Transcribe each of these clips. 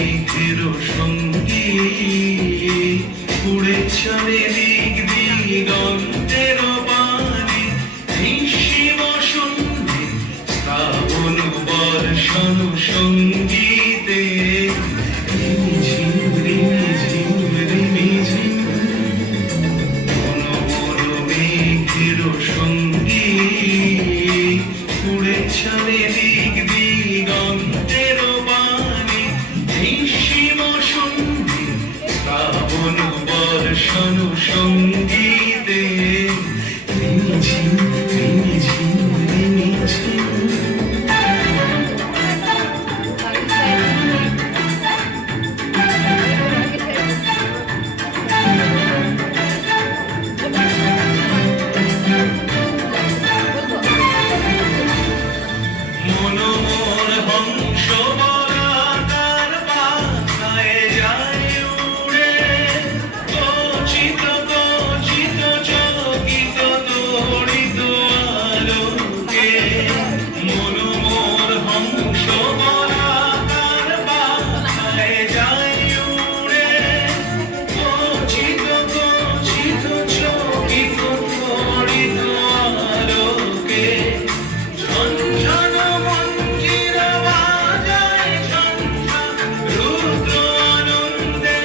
মেঘের সঙ্গী উড়ে চলে দিক দিগন্তের বাণী নিশিম সন্ধে শ্রাবণ বর্ষণ সঙ্গীতে রিমিঝিম রিমিঝিম রিমিঝিম মন মন মেঘের সঙ্গী উড়ে চলে দিক দিগন্তের বাণী নিশিম সন্ধে শ্রাবণ বর্ষণ সঙ্গীতে রিমিঝিম রিমিঝিম রিমিঝিম মনোমোর হংস বলাকার পাখায় যায় উড়ে গচিত গচিত চকিত তড়িত আলোকে মনোমোর হংস বলাকার পাখায় যায় উড়ে গচিত গচিত চকিত তড়িত আলোকে ঝনঝন মঞ্জির বাজায় ঝনঝা রুদ্র আনন্দে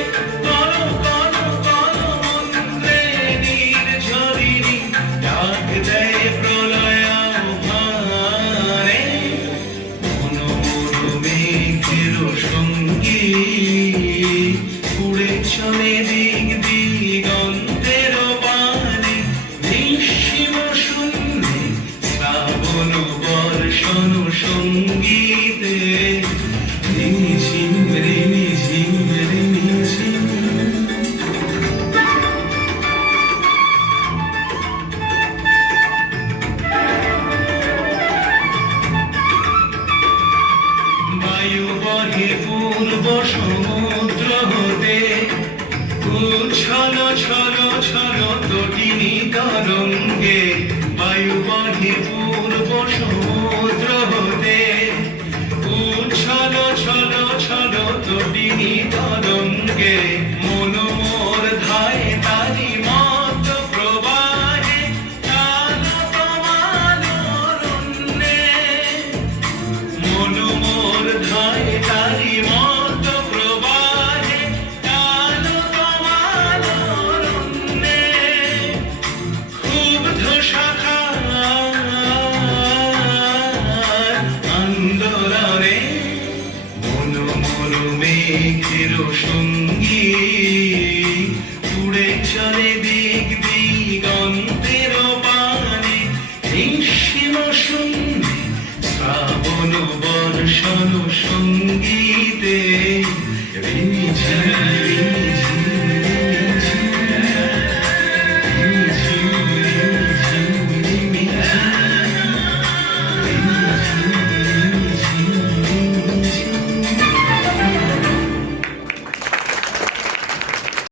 কর কর কর মন্ত্রে নির্ঝরিণী ডাক দেয় প্রলয়াভারে মন মন মেঘের সঙ্গী উড়ে চলে দিক দিগন্তের বাণী নিশিম সন্ধে শ্রাবণ বর্ষণ সঙ্গীতে রিমিঝিম রিমিঝিম রিমিঝিম বায়ু বহে পূর্ব সমুদ্র হতে উচ্ছল ছল ছল তটিনী তরঙ্গে বায়ু বহে পূর্ব সমুদ্র হতে উচ্ছল ছল ছল তটিনী তরঙ্গে মনোমোর ধায় তারি মত প্রবাহে কাল তোমালরণ্যে মনোমোর ধায় তারি মত প্রবাহে কাল তোমালরণ্যে ক্ষুব্ধ শাখার আন্দোলনে মন মন মেঘের সঙ্গী